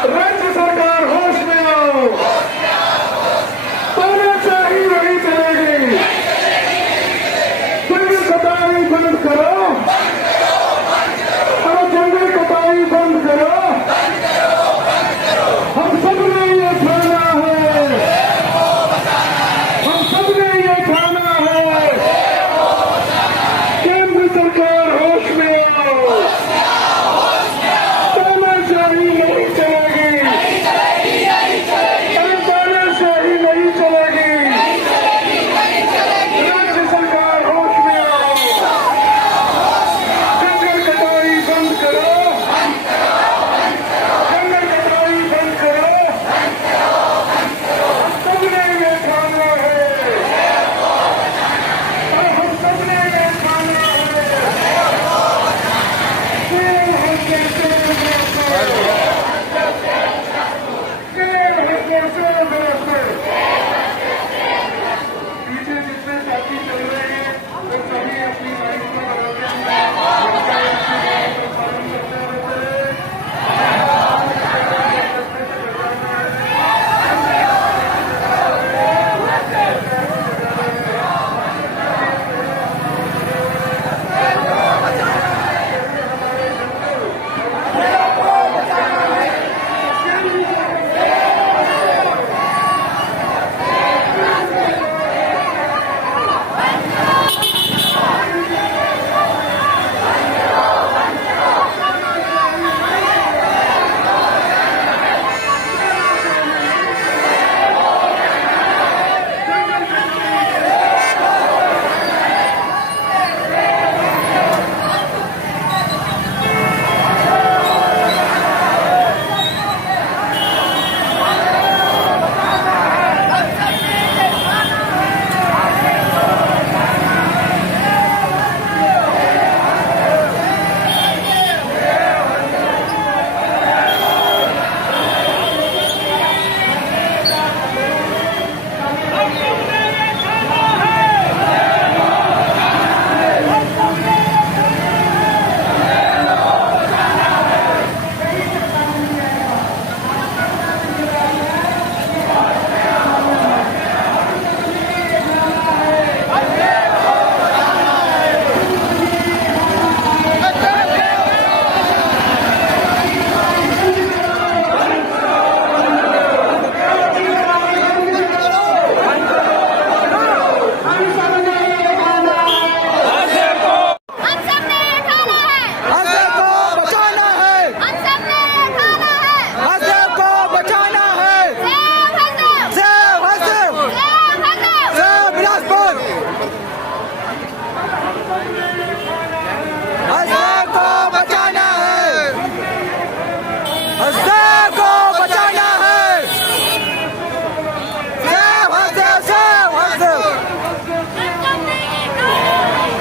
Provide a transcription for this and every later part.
राज्य सरकार होश में आओ, तानाशाही नहीं चलेगी। जंगल कटाई बंद करो, और जंगल कटाई बंद करो। हम सब ने ये ठाना है, हम सब ने ये ठाना है। केंद्र सरकार होश में आओ, तानाशाही नहीं चलेगी, तानाशाही नहीं चलेगी। राज्य सरकार होश में आओ, जंगल कटाई बंद करो, जंगल कटाई बंद करो। हम सबने ये ठाना है, और हम सबने ये ठाना है। सेव होके सेव होके, सेव होके सेव होके। पीछे जितने साथी चल रहे हैं वो सभी अपनी लाइफ को बनाते हैं, बच्चे अपनी लाइफ को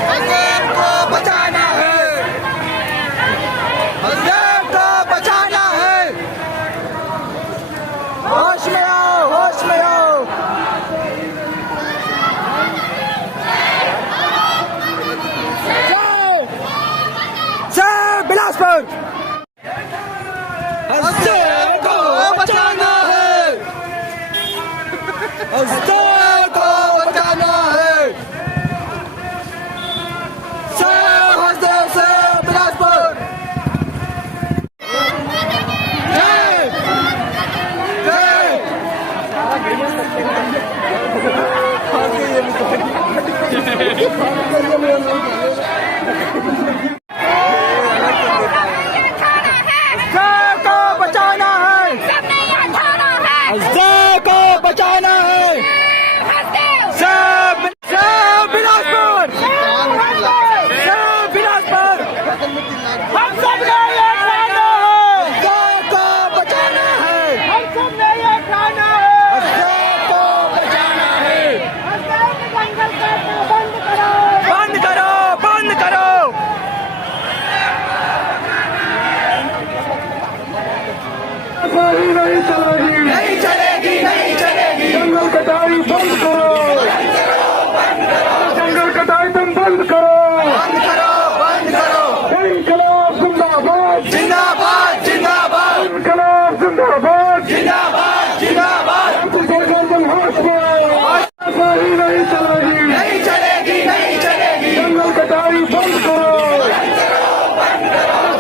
पालन करते रहते हैं। जिंदाबाद जिंदाबाद जिंदाबाद नहीं चलेगी नहीं चलेगी नहीं चलेगी जंगल कटाई बंद करो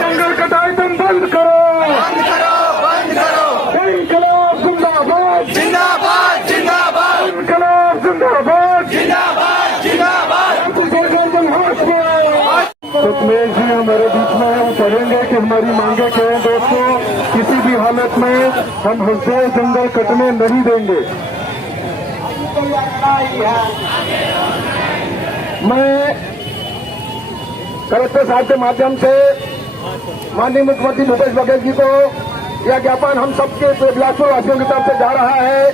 जंगल कटाई तुम बंद करो बंद करो बंद करो इनकलाब जिंदाबाद जिंदाबाद जिंदाबाद इनकलाब जिंदाबाद जिंदाबाद जिंदाबाद सतमेश जी हमारे बीच में हम करेंगे कि हमारी मांगे क्या हैं दोस्तों। किसी भी हालत में हम हंसराय जंगल कटने नहीं देंगे। मैं कलेक्टर साहब के माध्यम से माननीय मुख्यमंत्री भूपेश बघेल जी को यह ज्ञापन हम सबके बिलासपुर वासियों की तरफ से जा रहा है।